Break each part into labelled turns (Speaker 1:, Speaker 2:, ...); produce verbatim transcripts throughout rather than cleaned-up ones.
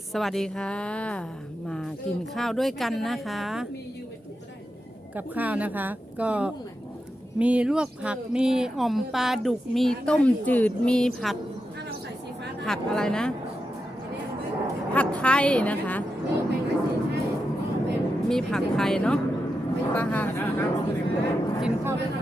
Speaker 1: สวัสดีค่ะมากินข้าวด้วยกันนะคะกับข้าวนะคะก็มีลวกผักมีอ่อมปลาดุกมีต้มจืดมีผัดผัดอะไรนะผัดไทยนะคะมีผัดไทยเนาะป้าค่ะกินข้าวด้วยกัน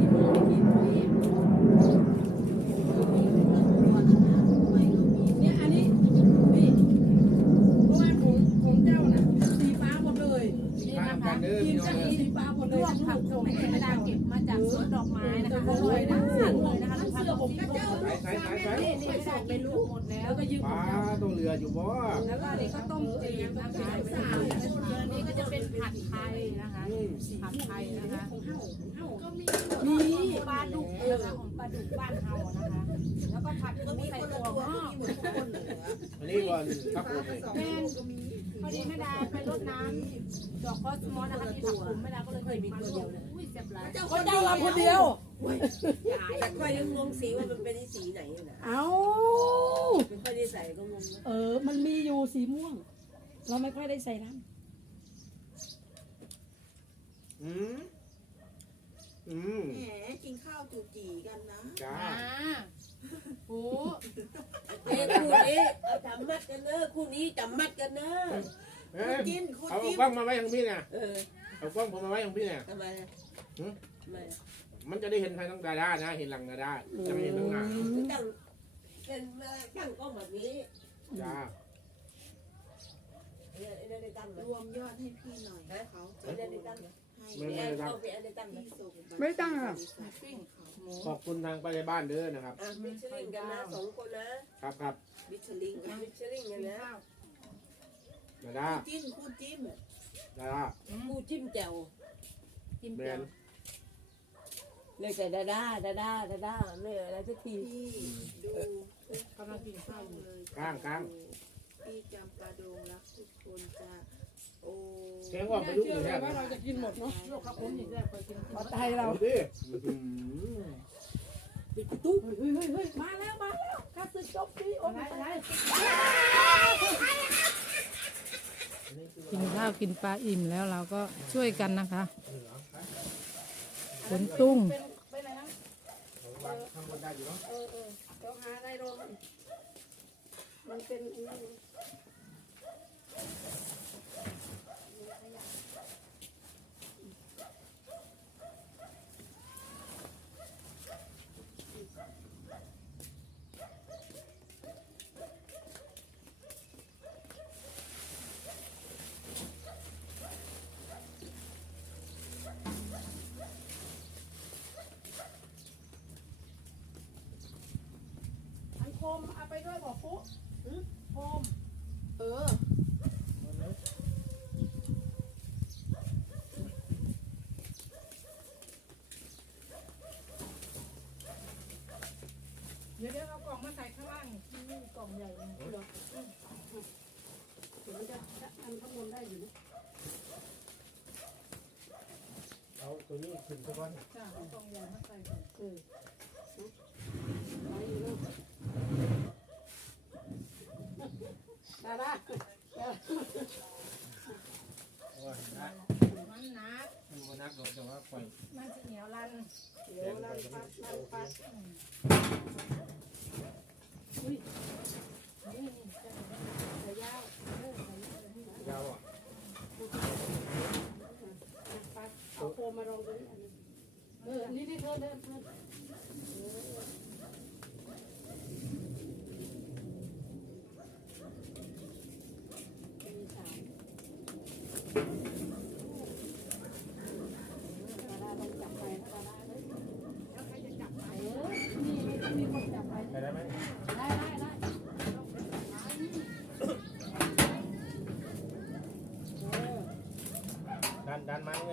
Speaker 2: กินจากสีฟ้าหมดเลยลวกผักส่งให้แม่ดาเก็บมาจากสวนดอกไม้นะคะอร่อยมากเลยนะคะลูกค้าผมก็เจ้าลูกสาวแม่นี่นี่ส่งไปลูกหมดแล้วก็ยืม
Speaker 3: ปลาตัวเรืออยู่บ่
Speaker 2: แล้วก็นี่ก็ต้มจืดนะคะอันนี้ก็จะเป็นผัดไทยนะคะผัดไทยนะคะมีปลาดุกนะคะของปลาดุกบ้านเฮานะคะแล้วก็ผัดก็มีใส่ตัวงอก
Speaker 3: อันนี้ก่อนครับผม
Speaker 2: แม่พอดีแม่ดาไปรดน้ำดอกคอสมอสนะคะที่ผักผมแม่ดาก็เลยเคยมีตัวเดียวเลยอุ้ยเจ็บหลายเขาเจ้าลำคนเดียว
Speaker 4: แต่ค่อยยังงงสีว่ามันเป็นสีไหนนะ
Speaker 2: เอ้า
Speaker 4: ไม่ค่อยได้ใส่ก็งง
Speaker 2: เออมันมีอยู่สีม่วงเราไม่ค่อยได้ใส่น้ำ
Speaker 3: อืมอืม
Speaker 4: แหมกินข้าวจูจีกันนะ
Speaker 3: จ้า
Speaker 2: โอ้
Speaker 4: เอ้คู่นี้เอาจำมัดกันเนอะคู่นี้จำมัดกันเนอะ
Speaker 3: เอ้ยเอากล้องมาไว้ของพี่เนี่ย
Speaker 4: เออ
Speaker 3: เอากล้องผมมาไว้ของพี่เนี่ย
Speaker 4: ทำไมนะทำไม
Speaker 3: มันจะได้เห็นใครต้องดาด้านะเห็นหลังดาด้าจะไม่เห็นตั้งหน้า
Speaker 4: ตั้งเป็นมาตั้งกล้องแบบนี้
Speaker 3: จ้า
Speaker 4: เนี่ยเนี่ยได้ตั้ง
Speaker 5: รวมยอดให้พี่หน่อยนะเขาจะ
Speaker 4: เนี่ยได้ตั้ง
Speaker 5: ให้
Speaker 3: ไม่ไม่ได้ตั้ง
Speaker 4: เอาไปอันได้ตั้ง
Speaker 5: ที่ส่ง
Speaker 1: ไม่ตั้งหรอก
Speaker 3: ขอบคุณทางไปในบ้านเด้อนะครับ
Speaker 4: อ่ะมิชลินกันนะสองคนนะครับ
Speaker 3: ครับ
Speaker 5: บิชลิงนะ
Speaker 4: มิชลินกันนะ
Speaker 3: ดาด้า
Speaker 5: จิ้มคู่จิ้ม
Speaker 3: ดาด้า
Speaker 4: คู่จิ้มแจ่ว
Speaker 2: จิ้ม
Speaker 3: แม
Speaker 2: แจ่วน
Speaker 4: เลยแต่ดาด้าดาด้าดาด้าไม่อะไรสักที
Speaker 5: พี่ดู
Speaker 2: กำลังกินข้าวอยู่
Speaker 5: เลย
Speaker 3: ก้างก้าง
Speaker 5: พี่จำปาดงรักทุกคนจะโอ้
Speaker 3: แกงว่าไปลูกอยู่เนี่ย
Speaker 2: ว่าเราจะกินหมดเนาะลูกครับผมนี่แหละคอยกินผัดไทย
Speaker 3: เรา
Speaker 2: เรา
Speaker 3: ดิ
Speaker 4: ปิดประตู
Speaker 2: เฮ้ยเฮ้ยเฮ้ยมาแล้วมาแล้วข้าศึกจบสิโอ้ยอะไร
Speaker 1: กินข้าวกินปลาอิ่มแล้วเราก็ช่วยกันนะคะขนตุ้ง
Speaker 2: ไปไหนนะ
Speaker 3: ทำคนได้อยู่เนาะ
Speaker 2: เออเออเดี๋ยวหาได้รองมันเป็นอันนี้ อันโคมเอาไปด้วยบอกปุ๊โคม
Speaker 5: เออ
Speaker 2: เดี๋ยวเดี๋ยวเอากล่องมาใส่ข้างล่างนี่กล่องใหญ่เลยเดี๋ยวมันจะอันข้างบนได้อยู่นะ
Speaker 3: เอาตัวนี้ขึ้นสักวัน
Speaker 2: จ้าเอากล่องใหญ่มาใส่ก่อนเออดาดา
Speaker 3: โอ้ยนะ
Speaker 2: มันหนัก
Speaker 3: มันบ่นักหรอกแต่ว่าปล่อย
Speaker 2: มันจะเหนียวรันเดี๋ยวรันปัดรันปัดอุ้ยนี่นี่ใส่ยาวเออใส่ยาวเลย
Speaker 3: ยาวอ่ะ
Speaker 2: ปัดเอาโคมมารองตรงนี้เอออันนี้ที่เธอเดินเธอไป
Speaker 3: ไปได้ไหม
Speaker 2: ได้ได้ได้
Speaker 3: ดันดันมาไง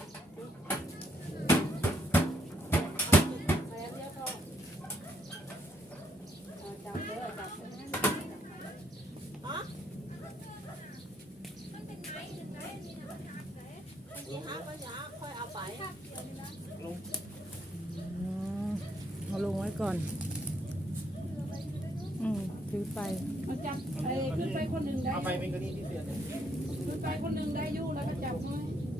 Speaker 2: ใส่อันเดียวพอจับเลยจับเลย
Speaker 5: ยี่ห้าก็ยาค่อยเอาไป
Speaker 3: ลง
Speaker 1: อืมเอาลงไว้ก่อนอืมถือไป
Speaker 2: มาจับไอ้ขึ้นไปคนหนึ่งได้
Speaker 3: เอาไปเป็นกรณีพิเศษ
Speaker 2: ขึ้นไปคนหนึ่งได้อยู่แล้วก็จับน้อย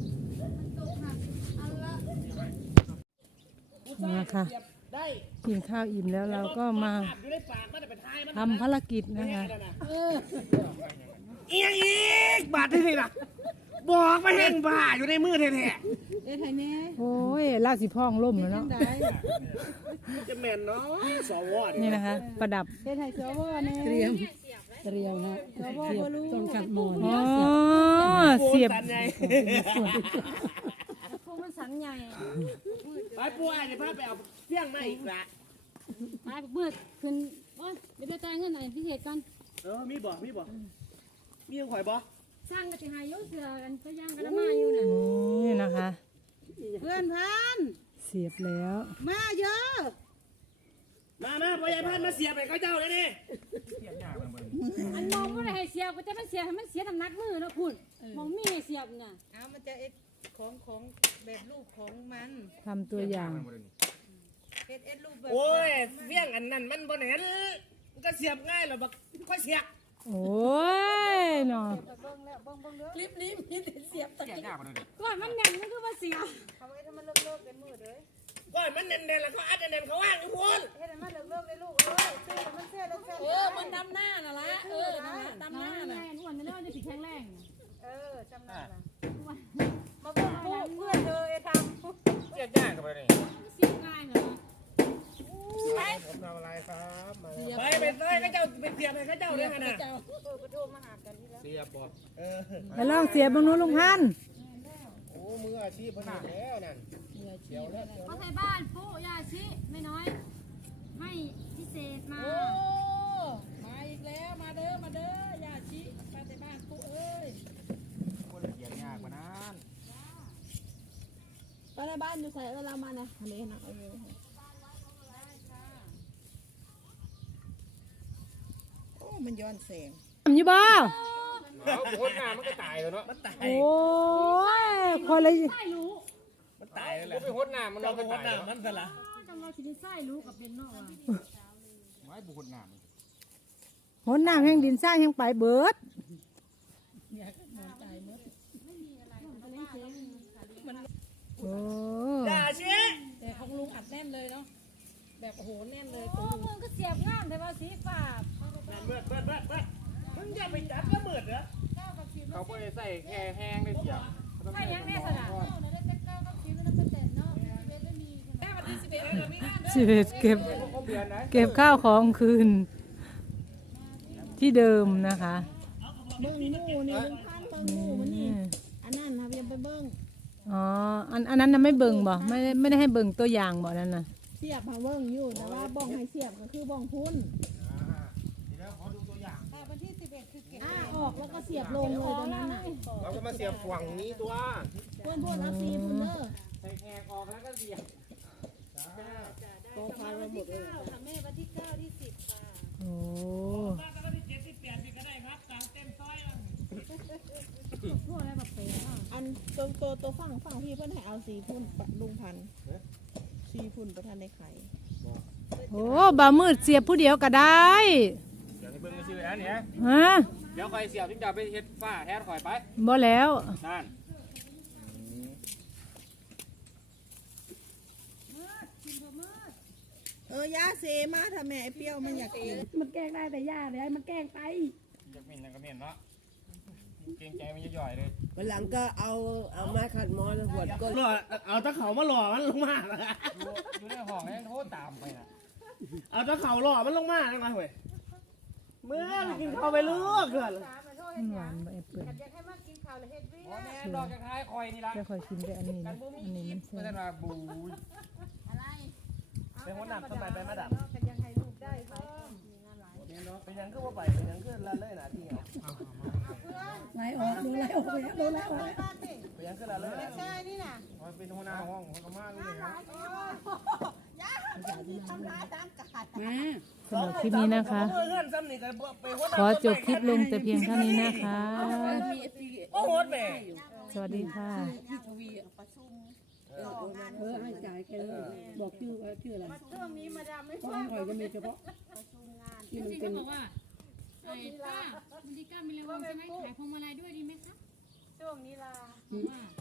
Speaker 1: นะคะกินข้าวอิ่มแล้วเราก็มาทำภารกิจนะคะ
Speaker 3: เอียงอีกบาดที่นี่ล่ะบอกมาแห้งบ้าอยู่ในมือแท้
Speaker 2: เอ๊ะไทยแน่
Speaker 1: โอ้ยลาสิพ่องล่มแล้วเนาะ
Speaker 2: ได้
Speaker 3: ๆจะแม่นเนาะสว
Speaker 1: นี่นะคะ ประดับ
Speaker 2: เอ๊ะไทยเสือว่าแน่
Speaker 6: เตรียมเตรียมนะเตรียมต้องขัดหมอน
Speaker 1: อ๋อเสียบ
Speaker 3: ไง
Speaker 2: พวกมันสันใหญ่
Speaker 3: ไปปูอ่ะเดี๋ยวพาไปเอาเฟี้ยงมาอีกละ
Speaker 2: มาเมื่อขึ้นโอ้ยเดี๋ยวไปจ่ายเงินหน่อยพิเศษกัน
Speaker 3: เออมีบ่มีบ่มีข่อยบ่
Speaker 2: สร้างกติหายเสือกันก็ย่างกันมาอยู่น่ะ
Speaker 1: นี่นะคะ
Speaker 2: เพื่อนพัน
Speaker 1: เสียบแล้ว
Speaker 2: มาเยอะ
Speaker 3: มามาพ่อใหญ่พันมาเสียบไปเขาเจ้าเลยนี่
Speaker 2: อันมองว่าให้เสียบก็จะไม่เสียบให้มันเสียน้ำหนักมือนะคุณมองมีให้เสียบน่ะ
Speaker 5: เอามันจะเอ็ดของของแบบรูปของมัน
Speaker 1: ทำตัวอย่าง
Speaker 5: เอ็ดเอ็ดรูปแบบ
Speaker 3: โอ้ยเฟี้ยงอันนั้นมันบ่เห็นมันก็เสียบง่ายหรอกบักค่อยเสียบ
Speaker 1: โอ้ยเนาะ
Speaker 5: คลิปนี้มีแต่เสียบตะกี้
Speaker 2: ก่อนมันแน่นมันคือว่าเสีย
Speaker 5: ทำไว้ถ้ามันเลิกเลิกเป็นมือเลย
Speaker 3: ก้อยมันเด่นๆแล้วเขาอัดเด่นๆเขาว่างอยู่พุ่น
Speaker 5: เฮ็ดให้มันเลิกเลิกได้ลูกเอ้ยชื่อมันเสียแล้วเสียเออมันดำหน้าน่ะละเออนั่นละดำห
Speaker 2: น้า
Speaker 5: น้า
Speaker 2: แน่
Speaker 5: น่ะ
Speaker 2: นอ้วนนี่แล้วจะผิดแข็งแรง
Speaker 5: เออจำหน้าละมาเบิ่งผู้เพื่อนเธอทำ
Speaker 3: เสียบยากกับไปนี่
Speaker 2: เสียบง่ายนะ
Speaker 3: ผมทำอะไรครับไปไปไปเขาเจ้าเป็นเสียบให้เขาเจ้าเลยนะ
Speaker 5: เออไปโทรมาหากันที่แล้ว
Speaker 3: เสียบบ่เออ
Speaker 1: ไปลองเสียบบางนู้นลุงพันธุ์
Speaker 3: โอ้มืออาชีพขนาดแล้วนั่นเขียวแล้ว
Speaker 2: เพราะไทยบ้านปุ๊ยาชิไม่น้อย ให้พิเศษมา
Speaker 5: โอ้มาอีกแล้วมาเด้อมาเด้อยาชิไปแต่บ้านปุ๊เอ้ย
Speaker 3: คนเขียนยากกว่านั้น
Speaker 5: ไปในบ้านอยู่ใส่เออเรามานะทะเลนะเออ โอ้มันย้อนแสง
Speaker 1: ทำอยู่บ่
Speaker 3: เอาคนงานมันก็ตายแล้วเนาะมันตาย
Speaker 1: โอ้ยคนเลย
Speaker 2: ไส้รู้
Speaker 3: มันตายแล้วแหละไปหดน้ำมันเราไปหดน้ำมันซะละ
Speaker 2: จังเราคิดไส้รู้กับเป็นนอกอ่ะ
Speaker 3: ไม่บุหดน้ำ
Speaker 1: หนน้ำแห่งดินสร้างแห่งไปเบิดโอ้
Speaker 3: อย่าชี้
Speaker 5: แต่ของลุงอัดแน่นเลยเนาะแบบโอ้โหแน่นเลย
Speaker 2: โอ้มึงก็เสียบงามแต่ว่าสีฟ้า
Speaker 3: นั่นเบิดเบิดเบิดเบิดมึงอย่าไปจับแล้วเบิดเหรอเขาไปใส่แค่แห้งได้เสียบ
Speaker 2: ไส้ยังแน่สนะ
Speaker 1: ชีวิตเก็บเก็บข้าวของคืน ที่เดิมนะคะ
Speaker 5: เบิ้งงูนี่ลุงพันเบิ้งงูมันนี่อันนั้นนะยังไปเบิ้ง
Speaker 1: อ๋ออันอันนั้นน่ะไม่เบิ่งบ่ไม่ได้ไม่ได้ให้เบิ่งตัวอย่างบ่นั่นน่ะ
Speaker 5: เสียบมาเบิ้งอยู่แต่ว่าบ้องให้เสียบก็คือบ้องพุ่นอ่าออกแล้วก็เสียบลงเลยตอนนั้นน่ะ
Speaker 3: เราก็มาเสียบฝั่งนี้ตัว
Speaker 5: พุ่นพุ่นเอาสีพุ่นเด้อ
Speaker 3: ใส่แขกออกแล้วก็เสียบ
Speaker 5: โตพาเราหมดเลย
Speaker 1: โอ้
Speaker 2: พวกอะไรแบบเป็นอ่ะ
Speaker 5: อันตัวตัวตัวฝั่งฝั่งพี่เพิ่นให้เอาสีพุ่นปะลุงพันธุ์สีพุ่นประทานในไข่
Speaker 1: โอ้บ่าวมืดเสียบผู้เดียวก็ได้
Speaker 3: เดี๋ยวให้เบิ่งชื่อแล้วเนี่ย
Speaker 1: ฮะ
Speaker 3: เดี๋ยวคอยเสียบถึงจะไปเฮ็ดฝ้าแทนคอยไป
Speaker 1: บ่แล้ว
Speaker 3: นั่น
Speaker 5: เออยาเซมาถ้าแม่ไอ้เปรี้ยวมันอยากกิน
Speaker 2: มันแกล้งได้แต่ย่าเลยมันแกล้งไป
Speaker 3: อยากเหม็นอยากกระเหม็นเนาะเกรงใจมันย่อยๆเลย
Speaker 4: วันหลังก็เอาเอาไม้ขัดมอนหัวก้น
Speaker 3: หล่อเอาตะเขามาหล่อมันลงมาอยู่ในห้องนี่โทษตามไปนะเอาตะเขาหล่อมันลงมาได้ไหมเว้ยเมื่อกินข้าวไปลูกเกิน
Speaker 1: มันหวานบ่แอปเปิ้ล
Speaker 3: อ๋อแม่ดอกจากท้ายคอยนี่ละ
Speaker 1: จะค่อยกินแต่อันนี้นะอันนี้มัน
Speaker 3: ไม่
Speaker 1: แซ่
Speaker 3: ได้
Speaker 1: บ
Speaker 3: มาบูเป็นหัวหน้าสมัยไปมาดับเป็นยังคือว่าไปเป็นยังคือละเลยนะที่เหรอ
Speaker 6: ไล่ออกดูไล่ออกแล้วดูไล่ออกแล้ว
Speaker 3: เป็นยังคือละเลยใช่นี่น่ะเป็นหัวหน้าห้องเขาก็มาเลยนะ
Speaker 6: มา
Speaker 1: สำหรับคลิปนี้นะคะ
Speaker 3: เพื่อนซ้ำนี่ก็ไปหัวหน้า
Speaker 1: ขอจบคลิปลงแต่เพียงเท่านี้นะคะ
Speaker 3: โอ้โหแม่
Speaker 1: สวัสดีค่ะ
Speaker 6: เออให้จ่ายแค่นั้นบอกชื่อว่าชื่ออะไรช่วงนี้มาดามไม่ฟังคอยก็มีเฉพาะที่มันเป็น
Speaker 2: ไอ้ป้ามันดีก้ามีอะไรวงใช่ไหมขายพวงมาลัยด้วยดีไหมคะ
Speaker 1: ช่วงนี้ลา
Speaker 2: เพราะว่า